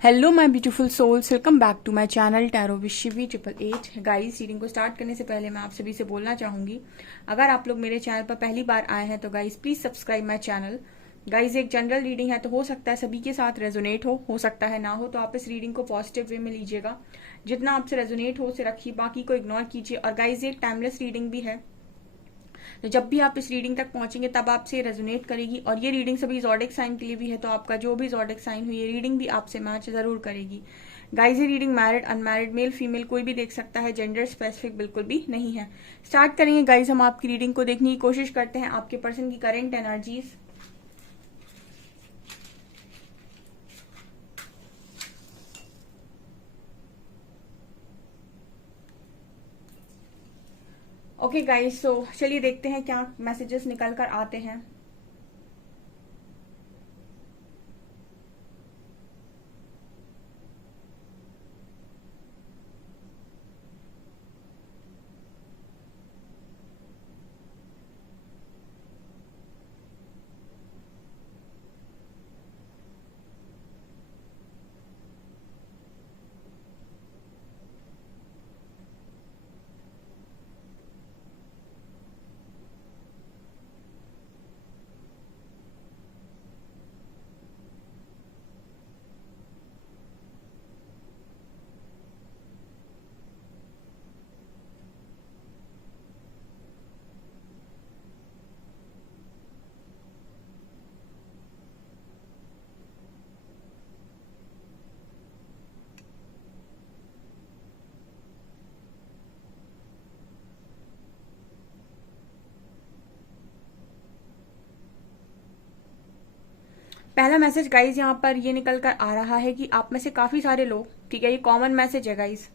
Hello my beautiful souls, welcome back to my channel tarot with Shivi 888। Guys, reading को start करने से पहले मैं आप सभी से बोलना चाहूंगी, अगर आप लोग मेरे चैनल पर पहली बार आए हैं तो guys please subscribe my channel. Guys, एक जनरल रीडिंग है तो हो सकता है सभी के साथ रेजोनेट हो सकता है ना हो, तो आप इस रीडिंग को पॉजिटिव वे में लीजिएगा। जितना आपसे रेजोनेट हो उसे रखिए, बाकी को इग्नोर कीजिए। और गाइस, ये एक टाइमलेस रीडिंग भी है, तो जब भी आप इस रीडिंग तक पहुंचेंगे तब आपसे रेजोनेट करेगी। और ये रीडिंग सभी जॉडिक साइन के लिए भी है, तो आपका जो भी जॉडिक साइन हो ये रीडिंग भी आपसे मैच जरूर करेगी। गाइस, ये reading married unmarried male female कोई भी देख सकता है, जेंडर स्पेसिफिक बिल्कुल भी नहीं है। स्टार्ट करेंगे गाइस, हम आपकी रीडिंग को देखने की कोशिश करते हैं आपके पर्सन की करेंट एनर्जीज। ओके गाइस, सो चलिए देखते हैं क्या मैसेजेस निकल कर आते हैं। पहला मैसेज गाइज यहाँ पर ये निकल कर आ रहा है कि आप में से काफी सारे लोग, ठीक है, ये कॉमन मैसेज है गाइज,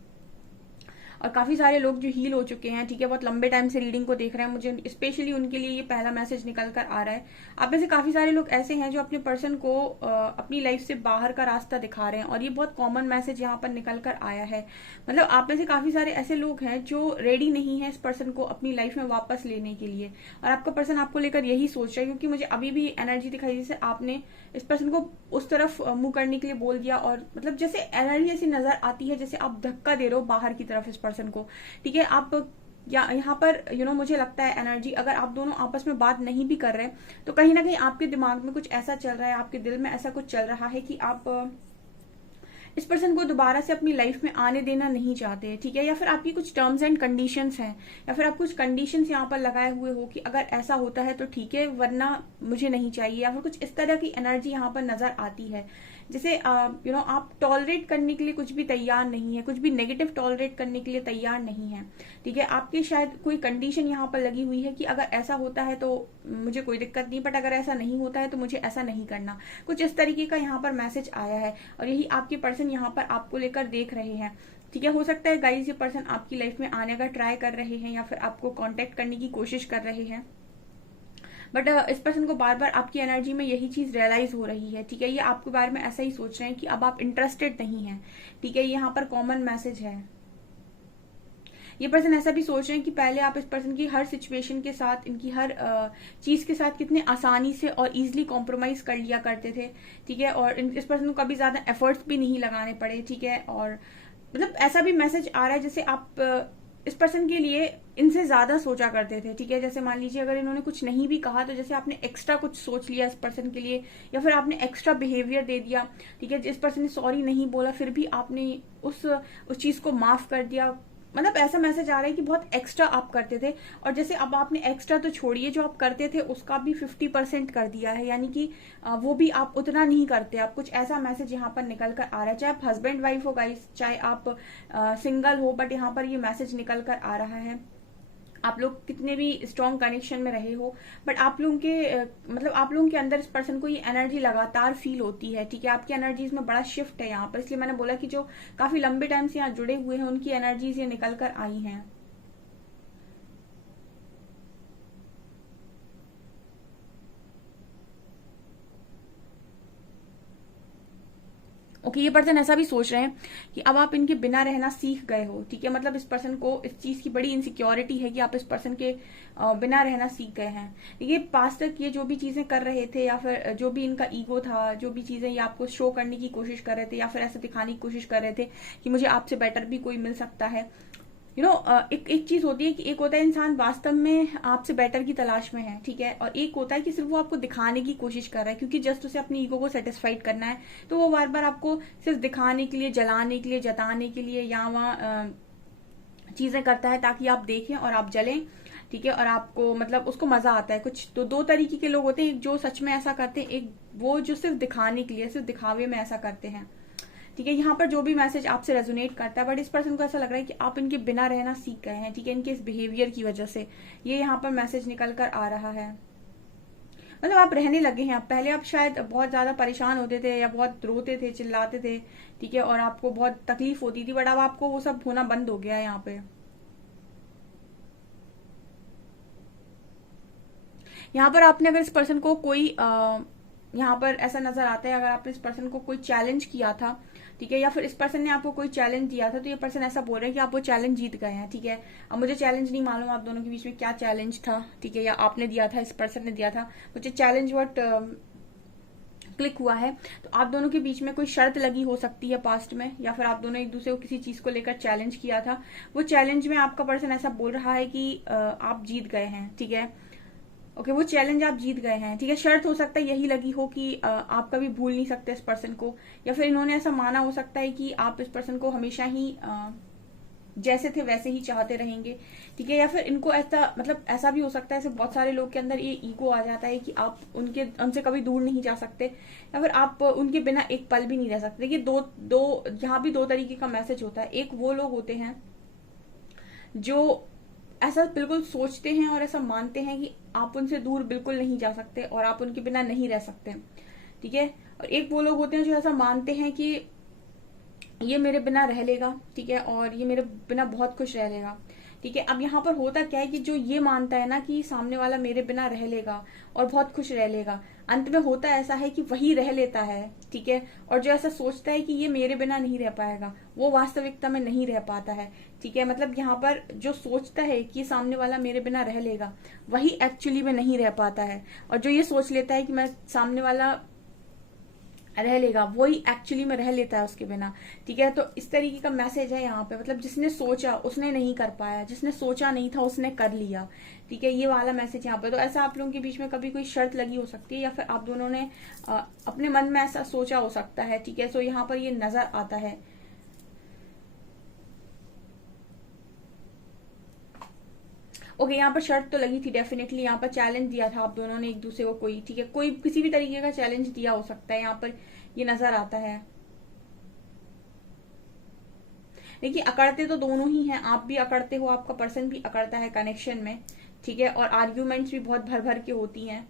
और काफी सारे लोग जो हील हो चुके हैं, ठीक है, बहुत लंबे टाइम से रीडिंग को देख रहे हैं, मुझे स्पेशली उनके लिए ये पहला मैसेज निकल कर आ रहा है। आप में से काफी सारे लोग ऐसे हैं जो अपने पर्सन को अपनी लाइफ से बाहर का रास्ता दिखा रहे हैं, और ये बहुत कॉमन मैसेज यहाँ पर निकल कर आया है। मतलब आप में से काफी सारे ऐसे लोग हैं जो रेडी नहीं है इस पर्सन को अपनी लाइफ में वापस लेने के लिए, और आपका पर्सन आपको लेकर यही सोच रहा है, क्योंकि मुझे अभी भी एनर्जी दिखाई जैसे आपने इस पर्सन को उस तरफ मुंह करने के लिए बोल दिया, और मतलब जैसे एनर्जी ऐसी नजर आती है जैसे आप धक्का दे रहे हो बाहर की तरफ इस पर्सन को, ठीक है। आप या यहाँ पर मुझे लगता है एनर्जी, अगर आप दोनों आपस में बात नहीं भी कर रहे तो कहीं ना कहीं आपके दिमाग में कुछ ऐसा चल रहा है, आपके दिल में ऐसा कुछ चल रहा है कि आप इस पर्सन को दोबारा से अपनी लाइफ में आने देना नहीं चाहते, ठीक है। या फिर आपकी कुछ टर्म्स एंड कंडीशंस हैं, या फिर आप कुछ कंडीशंस यहाँ पर लगाए हुए हो कि अगर ऐसा होता है तो ठीक है, वरना मुझे नहीं चाहिए, या फिर कुछ इस तरह की एनर्जी यहाँ पर नजर आती है। जैसे आप टॉलरेट करने के लिए कुछ भी तैयार नहीं है, कुछ भी नेगेटिव टॉलरेट करने के लिए तैयार नहीं है, ठीक है। आपकी शायद कोई कंडीशन यहाँ पर लगी हुई है कि अगर ऐसा होता है तो मुझे कोई दिक्कत नहीं, बट अगर ऐसा नहीं होता है तो मुझे ऐसा नहीं करना, कुछ इस तरीके का यहाँ पर मैसेज आया है। और यही आपके पर्सन यहाँ पर आपको लेकर देख रहे हैं, ठीक है। हो सकता है गाइज ये पर्सन आपकी लाइफ में आने का ट्राई कर रहे हैं, या फिर आपको कांटेक्ट करने की कोशिश कर रहे हैं, बट इस पर्सन को बार बार आपकी एनर्जी में यही चीज रियलाइज हो रही है, ठीक है। ये आपके बारे में ऐसा ही सोच रहे हैं कि अब आप इंटरेस्टेड नहीं है, ठीक है। यहाँ पर कॉमन मैसेज है। ये पर्सन ऐसा भी सोच रहे हैं कि पहले आप इस पर्सन की हर सिचुएशन के साथ, इनकी हर चीज के साथ कितने आसानी से और इजीली कॉम्प्रोमाइज कर लिया करते थे, ठीक है। और इस पर्सन को कभी ज्यादा एफर्ट्स भी नहीं लगाने पड़े, ठीक है। और मतलब ऐसा भी मैसेज आ रहा है जैसे आप इस पर्सन के लिए इनसे ज्यादा सोचा करते थे, ठीक है। जैसे मान लीजिए अगर इन्होंने कुछ नहीं भी कहा तो जैसे आपने एक्स्ट्रा कुछ सोच लिया इस पर्सन के लिए, या फिर आपने एक्स्ट्रा बिहेवियर दे दिया, ठीक है। जिस पर्सन ने सॉरी नहीं बोला फिर भी आपने उस चीज को माफ कर दिया। मतलब ऐसा मैसेज आ रहा है कि बहुत एक्स्ट्रा आप करते थे, और जैसे अब आपने एक्स्ट्रा तो छोड़िए, जो आप करते थे उसका भी 50% कर दिया है, यानी कि वो भी आप उतना नहीं करते। आप कुछ ऐसा मैसेज यहाँ पर निकल कर आ रहा है, चाहे आप हस्बैंड वाइफ हो गाइस, चाहे आप सिंगल हो, बट यहाँ पर ये मैसेज निकल कर आ रहा है। आप लोग कितने भी स्ट्रॉन्ग कनेक्शन में रहे हो, बट आप लोगों के मतलब आप लोगों के अंदर इस पर्सन को ये एनर्जी लगातार फील होती है, ठीक है। आपकी एनर्जीज में बड़ा शिफ्ट है यहाँ पर, इसलिए मैंने बोला कि जो काफी लंबे टाइम से यहाँ जुड़े हुए हैं उनकी एनर्जीज ये निकल कर आई हैं। ओके, ये पर्सन ऐसा भी सोच रहे हैं कि अब आप इनके बिना रहना सीख गए हो, ठीक है। मतलब इस पर्सन को इस चीज की बड़ी इनसिक्योरिटी है कि आप इस पर्सन के बिना रहना सीख गए हैं। ये पास्ट तक ये जो भी चीजें कर रहे थे, या फिर जो भी इनका ईगो था, जो भी चीजें ये आपको शो करने की कोशिश कर रहे थे, या फिर ऐसा दिखाने की कोशिश कर रहे थे कि मुझे आपसे बेटर भी कोई मिल सकता है, एक चीज होती है कि एक होता है इंसान वास्तव में आपसे बेटर की तलाश में है, ठीक है, और एक होता है कि सिर्फ वो आपको दिखाने की कोशिश कर रहा है, क्योंकि जस्ट उसे अपनी ईगो को सेटिस्फाइड करना है, तो वो बार बार आपको सिर्फ दिखाने के लिए, जलाने के लिए, जताने के लिए या वहाँ चीजें करता है ताकि आप देखें और आप जलें, ठीक है, और आपको मतलब उसको मजा आता है। कुछ तो दो तरीके के लोग होते हैं, एक जो सच में ऐसा करते हैं, एक वो जो सिर्फ दिखाने के लिए, सिर्फ दिखावे में ऐसा करते हैं, ठीक है। यहाँ पर जो भी मैसेज आपसे रेजोनेट करता है, बट इस पर्सन को ऐसा लग रहा है कि आप इनके बिना रहना सीख गए हैं, ठीक है, इनके इस बिहेवियर की वजह से ये यहाँ पर मैसेज निकल कर आ रहा है। मतलब आप रहने लगे हैं। आप पहले आप शायद बहुत ज्यादा परेशान होते थे या बहुत रोते थे, चिल्लाते थे, ठीक है, और आपको बहुत तकलीफ होती थी, बट अब आपको वो सब होना बंद हो गया है। यहाँ पर आपने अगर इस पर्सन को कोई यहाँ पर ऐसा नजर आता है, अगर आपने इस पर्सन को कोई चैलेंज किया था, ठीक है, या फिर इस पर्सन ने आपको कोई चैलेंज दिया था, तो ये पर्सन ऐसा बोल रहे हैं कि आप वो चैलेंज जीत गए हैं, ठीक है। अब मुझे चैलेंज नहीं मालूम आप दोनों के बीच में क्या चैलेंज था, ठीक है, या आपने दिया था, इस पर्सन ने दिया था, मुझे चैलेंज वर्ड क्लिक हुआ है। तो आप दोनों के बीच में कोई शर्त लगी हो सकती है पास्ट में, या फिर आप दोनों एक दूसरे को किसी चीज को लेकर चैलेंज किया था। वो चैलेंज में आपका पर्सन ऐसा बोल रहा है कि आप जीत गए हैं, ठीक है। ओके, वो चैलेंज आप जीत गए हैं, ठीक है। शर्त हो सकता है यही लगी हो कि आप कभी भूल नहीं सकते इस पर्सन को, या फिर इन्होंने ऐसा माना हो सकता है कि आप इस पर्सन को हमेशा ही जैसे थे वैसे ही चाहते रहेंगे, ठीक है। या फिर इनको ऐसा मतलब ऐसा भी हो सकता है, ऐसे बहुत सारे लोग के अंदर ये ईगो आ जाता है कि आप उनसे कभी दूर नहीं जा सकते, या फिर आप उनके बिना एक पल भी नहीं रह सकते। ये दो दो यहाँ भी दो तरीके का मैसेज होता है। एक वो लोग होते हैं जो ऐसा बिल्कुल सोचते हैं और ऐसा मानते हैं कि आप उनसे दूर बिल्कुल नहीं जा सकते और आप उनके बिना नहीं रह सकते, ठीक है। और एक वो लोग होते हैं जो ऐसा मानते हैं कि ये मेरे बिना रह लेगा, ठीक है, और ये मेरे बिना बहुत खुश रह लेगा, ठीक है। अब यहाँ पर होता क्या है कि जो ये मानता है ना कि सामने वाला मेरे बिना रह लेगा और बहुत खुश रह लेगा, अंत में होता ऐसा है कि वही रह लेता है, ठीक है। और जो ऐसा सोचता है कि ये मेरे बिना नहीं रह पाएगा, वो वास्तविकता में नहीं रह पाता है, ठीक है। मतलब यहाँ पर जो सोचता है कि सामने वाला मेरे बिना रह लेगा, वही एक्चुअली में नहीं रह पाता है, और जो ये सोच लेता है कि मैं सामने वाला रह लेगा, वही एक्चुअली में रह लेता है उसके बिना, ठीक है। तो इस तरीके का मैसेज है यहाँ पे। मतलब जिसने सोचा उसने नहीं कर पाया, जिसने सोचा नहीं था उसने कर लिया, ठीक है, ये वाला मैसेज यहाँ पे। तो ऐसा आप लोगों के बीच में कभी कोई शर्त लगी हो सकती है, या फिर आप दोनों ने अपने मन में ऐसा सोचा हो सकता है, ठीक है। सो यहाँ पर ये नजर आता है। ओके, यहाँ पर शर्त तो लगी थी डेफिनेटली। यहाँ पर चैलेंज दिया था आप दोनों ने एक दूसरे को, कोई, ठीक है, कोई किसी भी तरीके का चैलेंज दिया हो सकता है, यहाँ पर ये नजर आता है। देखिए, अकड़ते तो दोनों ही हैं, आप भी अकड़ते हो, आपका पर्सन भी अकड़ता है कनेक्शन में, ठीक है, और आर्ग्यूमेंट्स भी बहुत भर भर के होती हैं।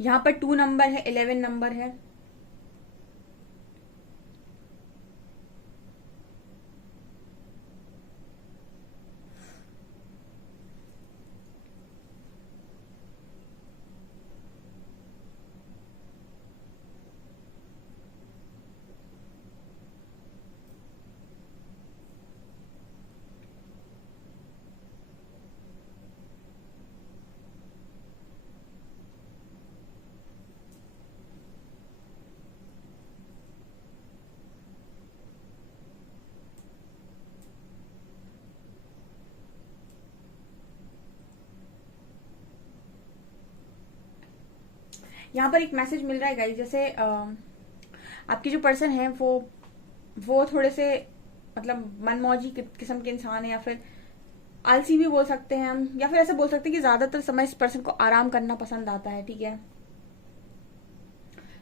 यहाँ पर 2 नंबर है, 11 नंबर है। यहाँ पर एक मैसेज मिल रहा है गाइस, जैसे आपके जो पर्सन है वो थोड़े से मतलब मनमौजी किस्म के इंसान है, या फिर आलसी भी बोल सकते हैं हम, या फिर ऐसे बोल सकते हैं कि ज्यादातर समय इस पर्सन को आराम करना पसंद आता है, ठीक है।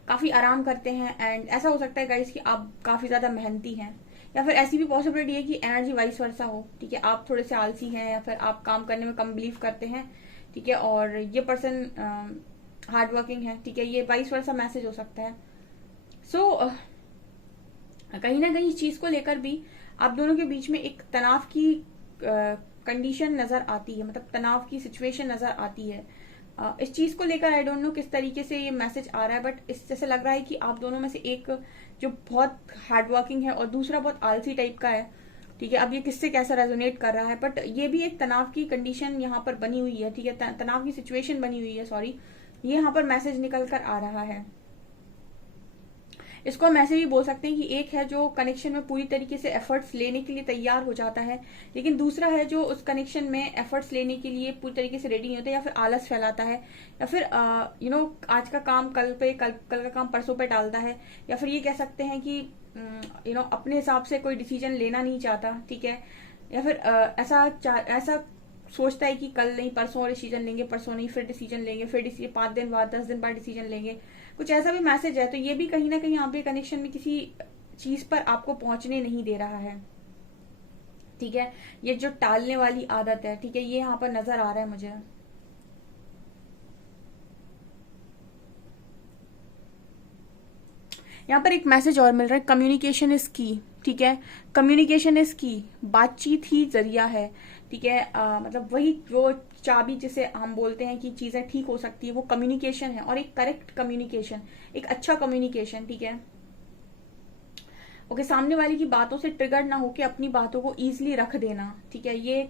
काफी आराम करते हैं। एंड ऐसा हो सकता है गाइस कि आप काफी ज्यादा मेहनती हैं, या फिर ऐसी भी पॉसिबिलिटी है कि एनर्जी वाइस वर्सा हो, ठीक है, आप थोड़े से आलसी हैं या फिर आप काम करने में कम बिलीव करते हैं, ठीक है, और ये पर्सन हार्ड वर्किंग है, ठीक है, ये वाइस वर्सा मैसेज हो सकता है। सो कहीं ना कहीं इस चीज को लेकर भी आप दोनों के बीच में एक तनाव की कंडीशन नजर आती है, मतलब तनाव की सिचुएशन नजर आती है। इस चीज को लेकर आई डोंट नो किस तरीके से ये मैसेज आ रहा है, बट इस जैसे लग रहा है कि आप दोनों में से एक जो बहुत हार्ड वर्किंग है और दूसरा बहुत आलसी टाइप का है, ठीक है। अब ये किससे कैसा रेजोनेट कर रहा है, बट ये भी एक तनाव की कंडीशन यहाँ पर बनी हुई है, ठीक है, तनाव की सिचुएशन बनी हुई है, सॉरी, ये यहाँ पर मैसेज निकल कर आ रहा है। इसको हम ऐसे भी बोल सकते हैं कि एक है जो कनेक्शन में पूरी तरीके से एफर्ट्स लेने के लिए तैयार हो जाता है, लेकिन दूसरा है जो उस कनेक्शन में एफर्ट्स लेने के लिए पूरी तरीके से रेडी नहीं होता, या फिर आलस फैलाता है, या फिर आज का काम कल पे, कल का काम परसों पे डालता है, या फिर ये कह सकते हैं कि अपने हिसाब से कोई डिसीजन लेना नहीं चाहता, ठीक है, या फिर ऐसा सोचता है कि कल नहीं परसों और डिसीजन लेंगे, परसों नहीं फिर डिसीजन लेंगे, फिर 5 दिन बाद 10 दिन बाद डिसीजन लेंगे, कुछ ऐसा भी मैसेज है। तो ये भी कहीं ना कहीं यहाँ पे कनेक्शन में किसी चीज पर आपको पहुंचने नहीं दे रहा है, ठीक है, ये जो टालने वाली आदत है, ठीक है, ये यहाँ पर नजर आ रहा है मुझे। यहाँ पर एक मैसेज और मिल रहा है, कम्युनिकेशन इज की, ठीक है, कम्युनिकेशन इज की, बातचीत ही जरिया है, ठीक है, मतलब वही वो चाबी जिसे हम बोलते हैं कि चीजें ठीक हो सकती है, वो कम्युनिकेशन है, और एक करेक्ट कम्युनिकेशन, एक अच्छा कम्युनिकेशन, ठीक है। ओके, सामने वाले की बातों से ट्रिगर ना होके अपनी बातों को इजीली रख देना, ठीक है, ये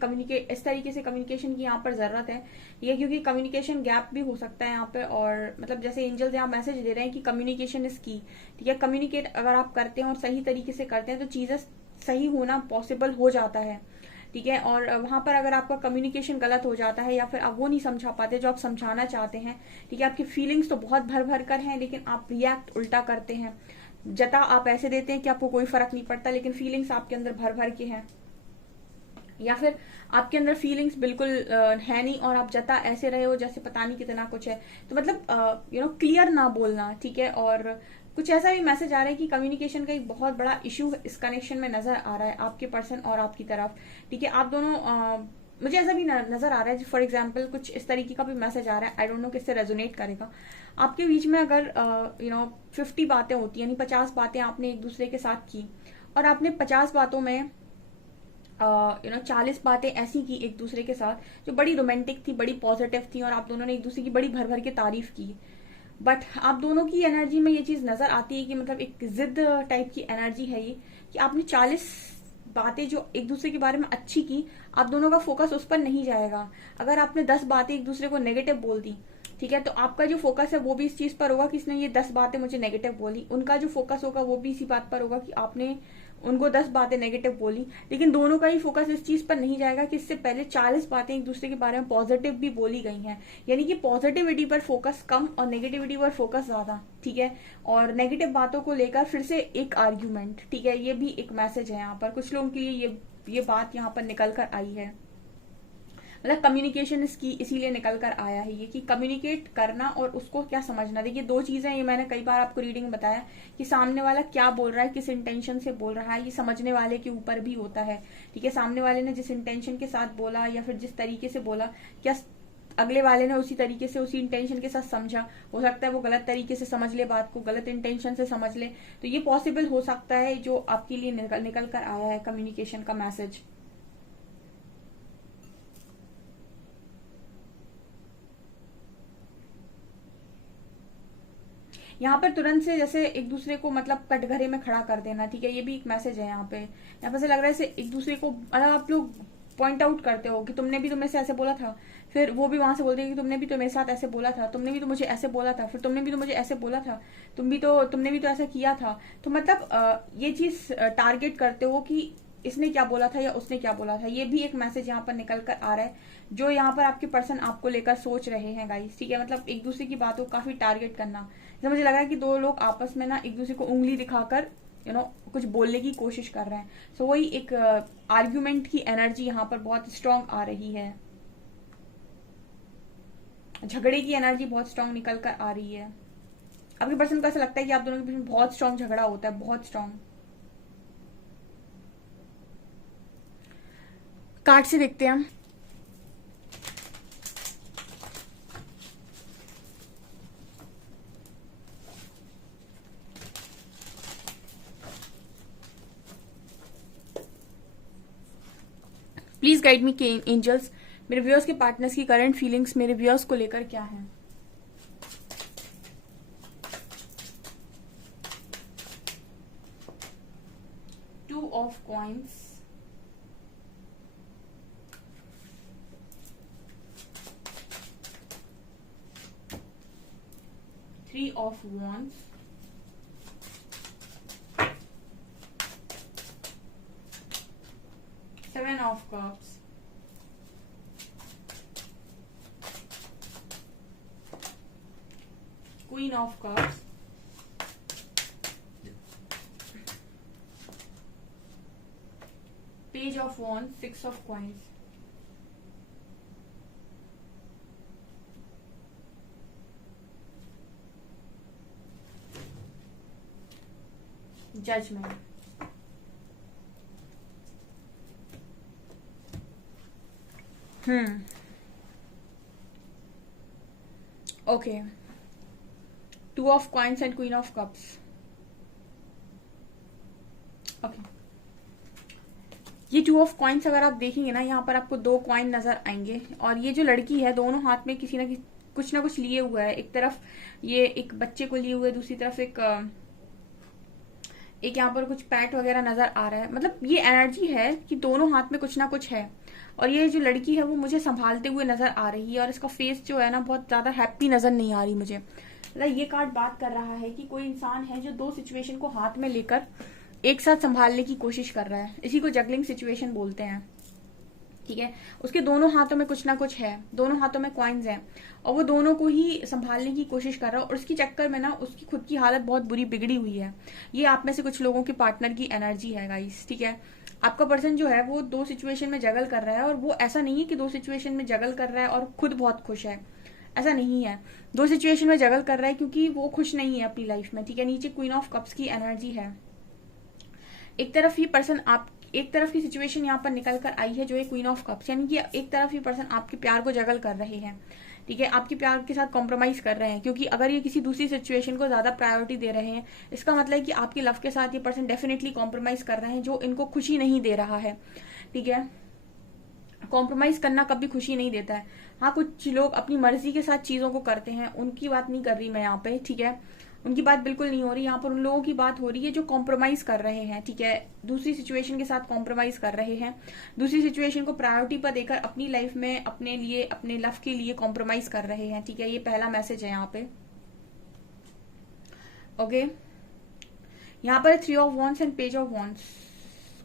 इस तरीके से कम्युनिकेशन की यहाँ पर जरूरत है, ये क्योंकि कम्युनिकेशन गैप भी हो सकता है यहाँ पे, और मतलब जैसे एंजल्स यहाँ मैसेज दे रहे हैं कि कम्युनिकेशन इज की, ठीक है, कम्युनिकेट अगर आप करते हैं और सही तरीके से करते हैं तो चीजें सही होना पॉसिबल हो जाता है, ठीक है। और वहां पर अगर आपका कम्युनिकेशन गलत हो जाता है या फिर आप वो नहीं समझा पाते जो आप समझाना चाहते हैं, ठीक है, आपकी फीलिंग्स तो बहुत भर भर कर हैं, लेकिन आप रिएक्ट उल्टा करते हैं, जता आप ऐसे देते हैं कि आपको कोई फर्क नहीं पड़ता, लेकिन फीलिंग्स आपके अंदर भर भर के हैं, या फिर आपके अंदर फीलिंग्स बिल्कुल है नहीं और आप जता ऐसे रहे हो जैसे पता नहीं कितना कुछ है। तो मतलब क्लियर ना बोलना, ठीक है। और कुछ ऐसा भी मैसेज आ रहा है कि कम्युनिकेशन का एक बहुत बड़ा इशू इस कनेक्शन में नजर आ रहा है आपके पर्सन और आपकी तरफ, ठीक है। आप दोनों मुझे ऐसा भी नजर आ रहा है, फॉर एग्जाम्पल कुछ इस तरीके का भी मैसेज आ रहा है, आई डोंट नो किससे रेजोनेट करेगा। आपके बीच में अगर 50 बातें होती है, यानी 50 बातें आपने एक दूसरे के साथ की, और आपने 50 बातों में 40 बातें ऐसी की एक दूसरे के साथ जो बड़ी रोमांटिक थी, बड़ी पॉजिटिव थी, और आप दोनों ने एक दूसरे की बड़ी भर भर के तारीफ की, बट आप दोनों की एनर्जी में ये चीज नजर आती है कि मतलब एक जिद टाइप की एनर्जी है ये, कि आपने 40 बातें जो एक दूसरे के बारे में अच्छी की, आप दोनों का फोकस उस पर नहीं जाएगा। अगर आपने 10 बातें एक दूसरे को नेगेटिव बोल दी, ठीक है, तो आपका जो फोकस है वो भी इस चीज पर होगा कि इसने ये 10 बातें मुझे नेगेटिव बोली, उनका जो फोकस होगा वो भी इसी बात पर होगा कि आपने उनको 10 बातें नेगेटिव बोली, लेकिन दोनों का ही फोकस इस चीज पर नहीं जाएगा कि इससे पहले 40 बातें एक दूसरे के बारे में पॉजिटिव भी बोली गई हैं, यानी कि पॉजिटिविटी पर फोकस कम और नेगेटिविटी पर फोकस ज्यादा, ठीक है, और नेगेटिव बातों को लेकर फिर से एक आर्ग्यूमेंट, ठीक है, ये भी एक मैसेज है यहाँ पर कुछ लोगों के लिए, ये बात यहाँ पर निकल कर आई है, मतलब कम्युनिकेशन इसकी इसीलिए निकल कर आया है ये, कि कम्युनिकेट करना और उसको क्या समझना। देखिए 2 चीजें, ये मैंने कई बार आपको रीडिंग में बताया कि सामने वाला क्या बोल रहा है, किस इंटेंशन से बोल रहा है, ये समझने वाले के ऊपर भी होता है, ठीक है। सामने वाले ने जिस इंटेंशन के साथ बोला या फिर जिस तरीके से बोला, क्या अगले वाले ने उसी तरीके से उसी इंटेंशन के साथ समझा, हो सकता है वो गलत तरीके से समझ ले बात को, गलत इंटेंशन से समझ ले, तो ये पॉसिबल हो सकता है जो आपके लिए निकल कर आया है कम्युनिकेशन का मैसेज। यहाँ पर तुरंत से जैसे एक दूसरे को मतलब कटघरे में खड़ा कर देना, ठीक है, ये भी एक मैसेज है यहाँ पे। यहाँ पर से लग रहा है से एक दूसरे को मतलब आप लोग पॉइंट आउट करते हो कि तुमने भी तो मेरे से ऐसे बोला था, फिर वो भी वहां से बोलते हैं कि तुमने भी तो मेरे साथ ऐसे बोला था, तुमने भी तो मुझे ऐसे बोला था, फिर तुमने भी तो मुझे ऐसे बोला था, तुमने भी तो ऐसा किया था। तो मतलब ये चीज टारगेट करते हो कि इसने क्या बोला था या उसने क्या बोला था, ये भी एक मैसेज यहाँ पर निकल कर आ रहा है जो यहाँ पर आपके पर्सन आपको लेकर सोच रहे हैं गाइस, ठीक है। मतलब एक दूसरे की बातों को काफी टारगेट करना, जैसे मुझे लगा कि 2 लोग आपस में ना एक दूसरे को उंगली दिखाकर कुछ बोलने की कोशिश कर रहे हैं। सो वही एक आर्ग्यूमेंट की एनर्जी यहाँ पर बहुत स्ट्रांग आ रही है, झगड़े की एनर्जी बहुत स्ट्रांग निकल कर आ रही है। आपके पर्सन को ऐसा लगता है कि आप दोनों के बीच में बहुत स्ट्रांग झगड़ा होता है, बहुत स्ट्रांग। कार्ड से देखते हैं हम। प्लीज गाइड मी के एंजल्स, मेरे व्यूअर्स के पार्टनर्स की करंट फीलिंग्स मेरे व्यूअर्स को लेकर क्या है। Two of coins, three of wands, seven of cups, queen of cups, page of wands, six of coins. Judgement. Okay, two of coins and queen of cups. Okay, ये two of coins अगर आप देखेंगे ना, यहाँ पर आपको दो coin नजर आएंगे, और ये जो लड़की है दोनों हाथ में किसी ना कुछ लिए हुआ है। एक तरफ ये एक बच्चे को लिए हुए, दूसरी तरफ एक यहाँ पर कुछ पैट वगैरह नजर आ रहा है। मतलब ये एनर्जी है कि दोनों हाथ में कुछ ना कुछ है, और ये जो लड़की है वो मुझे संभालते हुए नजर आ रही है, और इसका फेस जो है ना बहुत ज्यादा हैप्पी नजर नहीं आ रही मुझे। मतलब ये कार्ड बात कर रहा है कि कोई इंसान है जो दो सिचुएशन को हाथ में लेकर एक साथ संभालने की कोशिश कर रहा है। इसी को जगलिंग सिचुएशन बोलते हैं, ठीक है। उसके दोनों हाथों में कुछ ना कुछ है, दोनों हाथों में कॉइन्स हैं, और वो दोनों को ही संभालने की कोशिश कर रहा है, और उसकी चक्कर में ना उसकी खुद की हालत बहुत बुरी बिगड़ी हुई है। ये आप में से कुछ लोगों के पार्टनर की एनर्जी है गाइस, ठीक है। आपका पर्सन जो है वो दो सिचुएशन में जगल कर रहा है, और वो ऐसा नहीं है कि दो सिचुएशन में जगल कर रहा है और खुद बहुत खुश है, ऐसा नहीं है। दो सिचुएशन में जगल कर रहा है क्योंकि वो खुश नहीं है अपनी लाइफ में, ठीक है। नीचे क्वीन ऑफ कप्स की एनर्जी है। एक तरफ ही पर्सन आप, एक तरफ की सिचुएशन यहाँ पर निकल कर आई है जो है क्वीन ऑफ कप्स, यानी कि एक तरफ ही पर्सन आपके प्यार को जगल कर रहे हैं, ठीक है। आपके प्यार के साथ कॉम्प्रोमाइज कर रहे हैं, क्योंकि अगर ये किसी दूसरी सिचुएशन को ज्यादा प्रायोरिटी दे रहे हैं, इसका मतलब है कि आपके लव के साथ ये पर्सन डेफिनेटली कॉम्प्रोमाइज कर रहे हैं, जो इनको खुशी नहीं दे रहा है, ठीक है। कॉम्प्रोमाइज करना कभी खुशी नहीं देता है। हाँ, कुछ लोग अपनी मर्जी के साथ चीजों को करते हैं, उनकी बात नहीं कर रही मैं यहाँ पे, ठीक है। उनकी बात बिल्कुल नहीं हो रही, यहाँ पर उन लोगों की बात हो रही है जो कॉम्प्रोमाइज कर रहे हैं, ठीक है। दूसरी सिचुएशन के साथ कॉम्प्रोमाइज कर रहे हैं, दूसरी सिचुएशन को प्रायोरिटी पर देकर अपनी लाइफ में अपने लिए, अपने लव के लिए कॉम्प्रोमाइज कर रहे हैं, ठीक है। ये पहला मैसेज है यहाँ पे, ओके। यहाँ पर three of wands and page of wands.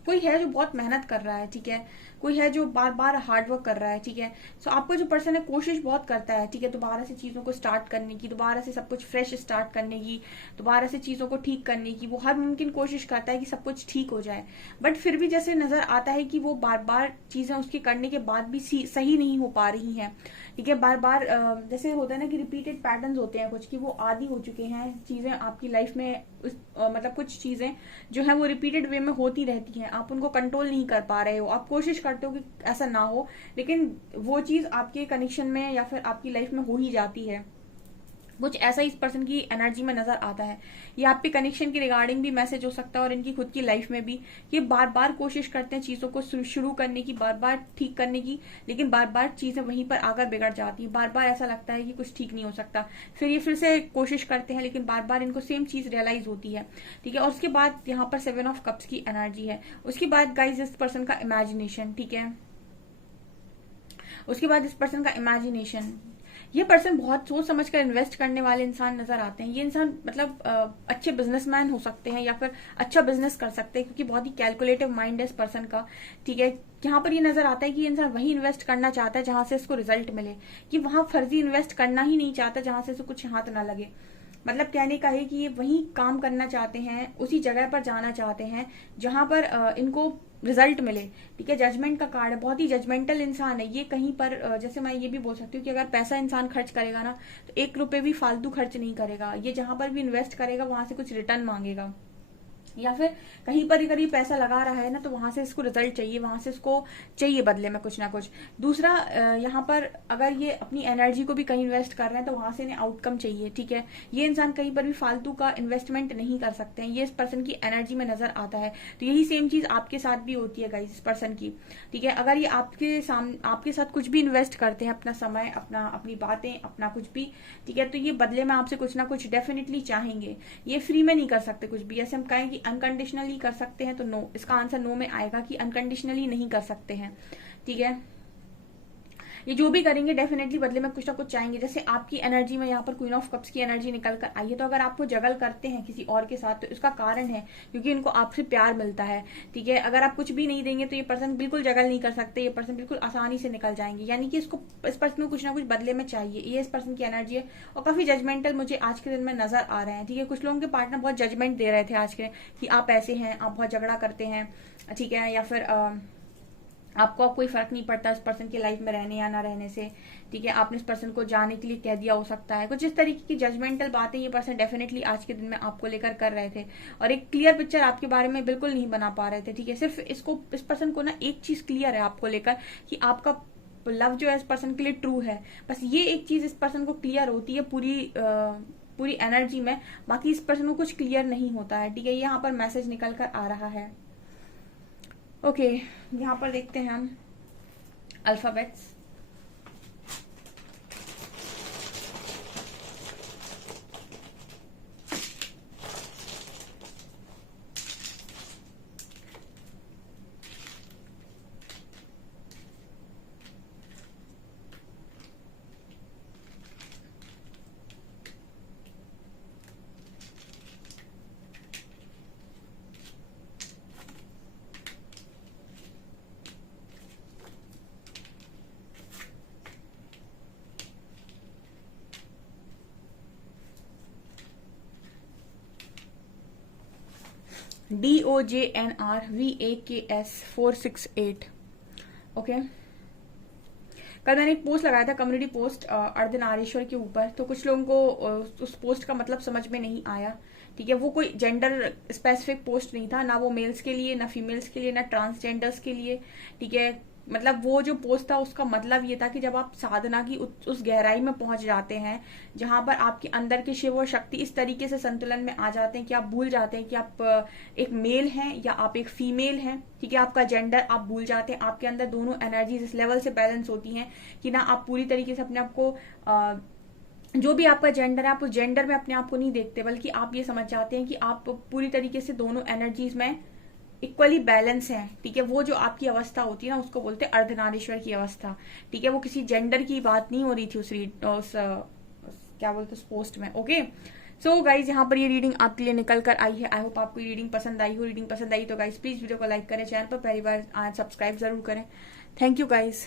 कोई है जो बहुत मेहनत कर रहा है, ठीक है। कोई है जो बार बार हार्ड वर्क कर रहा है, ठीक है। सो आपका जो पर्सन है कोशिश बहुत करता है, ठीक है, दोबारा से चीजों को स्टार्ट करने की, दोबारा से सब कुछ फ्रेश स्टार्ट करने की, दोबारा से चीजों को ठीक करने की। वो हर मुमकिन कोशिश करता है कि सब कुछ ठीक हो जाए, बट फिर भी जैसे नजर आता है कि वो बार बार चीजें उसके करने के बाद भी सही नहीं हो पा रही हैं, ठीक है। बार बार जैसे होता है ना कि रिपीटेड पैटर्न्स होते हैं कुछ, कि वो आदी हो चुके हैं चीजें आपकी लाइफ में। मतलब कुछ चीजें जो है वो रिपीटेड वे में होती रहती हैं, आप उनको कंट्रोल नहीं कर पा रहे हो, आप कोशिश करते हो कि ऐसा ना हो, लेकिन वो चीज आपके कनेक्शन में या फिर आपकी लाइफ में हो ही जाती है। कुछ ऐसा इस पर्सन की एनर्जी में नजर आता है। ये आपके कनेक्शन के रिगार्डिंग भी मैसेज हो सकता है, और इनकी खुद की लाइफ में भी। ये बार बार कोशिश करते हैं चीजों को शुरू करने की, बार बार ठीक करने की, लेकिन बार बार चीजें वहीं पर आकर बिगड़ जाती हैं। बार बार ऐसा लगता है कि कुछ ठीक नहीं हो सकता, फिर ये फिर से कोशिश करते हैं, लेकिन बार बार इनको सेम चीज रियलाइज होती है, ठीक है। और उसके बाद यहाँ पर सेवन ऑफ कप्स की एनर्जी है। उसके बाद गाइज इस पर्सन का इमेजिनेशन, ठीक है। उसके बाद इस पर्सन का इमेजिनेशन, ये पर्सन बहुत सोच समझकर इन्वेस्ट करने वाले इंसान नजर आते हैं। ये इंसान मतलब अच्छे बिजनेसमैन हो सकते हैं, या फिर अच्छा बिजनेस कर सकते हैं, क्योंकि बहुत ही कैलकुलेटिव माइंड है इस पर्सन का, ठीक है। यहाँ पर ये नजर आता है कि ये इंसान वही इन्वेस्ट करना चाहता है जहां से इसको रिजल्ट मिले, कि वहां फर्जी इन्वेस्ट करना ही नहीं चाहता जहां से इसको कुछ हाथ ना लगे, मतलब कहने का है कि ये वही काम करना चाहते हैं, उसी जगह पर जाना चाहते हैं जहां पर इनको रिजल्ट मिले। ठीक है, जजमेंट का कार्ड है, बहुत ही जजमेंटल इंसान है ये। कहीं पर जैसे मैं ये भी बोल सकती हूँ कि अगर पैसा इंसान खर्च करेगा ना, तो 1 रुपए भी फालतू खर्च नहीं करेगा। ये जहां पर भी इन्वेस्ट करेगा वहां से कुछ रिटर्न मांगेगा, या फिर कहीं पर अगर ये पैसा लगा रहा है ना, तो वहां से इसको रिजल्ट चाहिए, वहां से इसको चाहिए बदले में कुछ ना कुछ। दूसरा, यहाँ पर अगर ये अपनी एनर्जी को भी कहीं इन्वेस्ट कर रहे हैं तो वहां से इन्हें आउटकम चाहिए। ठीक है, ये इंसान कहीं पर भी फालतू का इन्वेस्टमेंट नहीं कर सकते हैं, ये इस पर्सन की एनर्जी में नजर आता है। तो यही सेम चीज आपके साथ भी होती है गाइस, इस पर्सन की। ठीक है, अगर ये आपके साथ कुछ भी इन्वेस्ट करते हैं, अपना समय, अपनी बातें, अपना कुछ भी, ठीक है, तो ये बदले में आपसे कुछ ना कुछ डेफिनेटली चाहेंगे। ये फ्री में नहीं कर सकते कुछ भी। ऐसे हम कहें कि अनकंडीशनली कर सकते हैं तो नो, इसका आंसर नो में आएगा कि अनकंडीशनली नहीं कर सकते हैं। ठीक है, ये जो भी करेंगे डेफिनेटली बदले में कुछ ना कुछ चाहेंगे। जैसे आपकी एनर्जी में यहाँ पर क्वीन ऑफ कप्स की एनर्जी निकल कर आई है, तो अगर आपको जगल करते हैं किसी और के साथ तो इसका कारण है क्योंकि इनको आपसे प्यार मिलता है। ठीक है, अगर आप कुछ भी नहीं देंगे तो ये पर्सन बिल्कुल जगल नहीं कर सकते, ये पर्सन बिल्कुल आसानी से निकल जाएंगे। यानी कि इस पर्सन को कुछ ना कुछ बदले में चाहिए, ये इस पर्सन की एनर्जी है। और काफी जजमेंटल मुझे आज के दिन में नजर आ रहे हैं। ठीक है, कुछ लोगों के पार्टनर बहुत जजमेंट दे रहे थे आज के, कि आप ऐसे हैं, आप बहुत झगड़ा करते हैं। ठीक है, या फिर आपको कोई फर्क नहीं पड़ता इस पर्सन की लाइफ में रहने या ना रहने से। ठीक है, आपने इस पर्सन को जाने के लिए कह दिया हो सकता है। कुछ इस तरीके की जजमेंटल बातें ये पर्सन डेफिनेटली आज के दिन में आपको लेकर कर रहे थे, और एक क्लियर पिक्चर आपके बारे में बिल्कुल नहीं बना पा रहे थे। ठीक है, सिर्फ इस पर्सन को ना एक चीज क्लियर है आपको लेकर, कि आपका लव जो है इस पर्सन के लिए ट्रू है। बस ये एक चीज इस पर्सन को क्लियर होती है पूरी एनर्जी में, बाकी इस पर्सन को कुछ क्लियर नहीं होता है। ठीक है, यहाँ पर मैसेज निकल कर आ रहा है। ओके, यहाँ पर देखते हैं हम अल्फाबेट्स। DOJNRVAKS468। ओके, कल मैंने एक पोस्ट लगाया था, कम्युनिटी पोस्ट अर्धनारीश्वर के ऊपर, तो कुछ लोगों को उस पोस्ट का मतलब समझ में नहीं आया। ठीक है, वो कोई जेंडर स्पेसिफिक पोस्ट नहीं था, ना वो मेल्स के लिए, ना फीमेल्स के लिए, ना ट्रांसजेंडर्स के लिए। ठीक है, मतलब वो जो पोस्ट था उसका मतलब ये था कि जब आप साधना की उस गहराई में पहुंच जाते हैं जहां पर आपके अंदर के शिव और शक्ति इस तरीके से संतुलन में आ जाते हैं कि आप भूल जाते हैं कि आप एक मेल हैं या आप एक फीमेल हैं। ठीक है, आपका जेंडर आप भूल जाते हैं, आपके अंदर दोनों एनर्जीज इस लेवल से बैलेंस होती हैं कि ना आप पूरी तरीके से अपने आप को जो भी आपका जेंडर है, आप उस जेंडर में अपने आप को नहीं देखते, बल्कि आप ये समझ जाते हैं कि आप पूरी तरीके से दोनों एनर्जीज में इक्वली बैलेंस है। ठीक है, वो जो आपकी अवस्था होती है ना, उसको बोलते हैं अर्धनारीश्वर की अवस्था। ठीक है, वो किसी जेंडर की बात नहीं हो रही थी उस क्या बोलते उस पोस्ट में। ओके, सो गाइज यहाँ पर ये रीडिंग आपके लिए निकल कर आई है। आई होप आपको ये रीडिंग पसंद आई हो। रीडिंग पसंद आई तो गाइज प्लीज वीडियो को लाइक करें, चैनल पर पहली बार सब्सक्राइब जरूर करें। Thank you guys.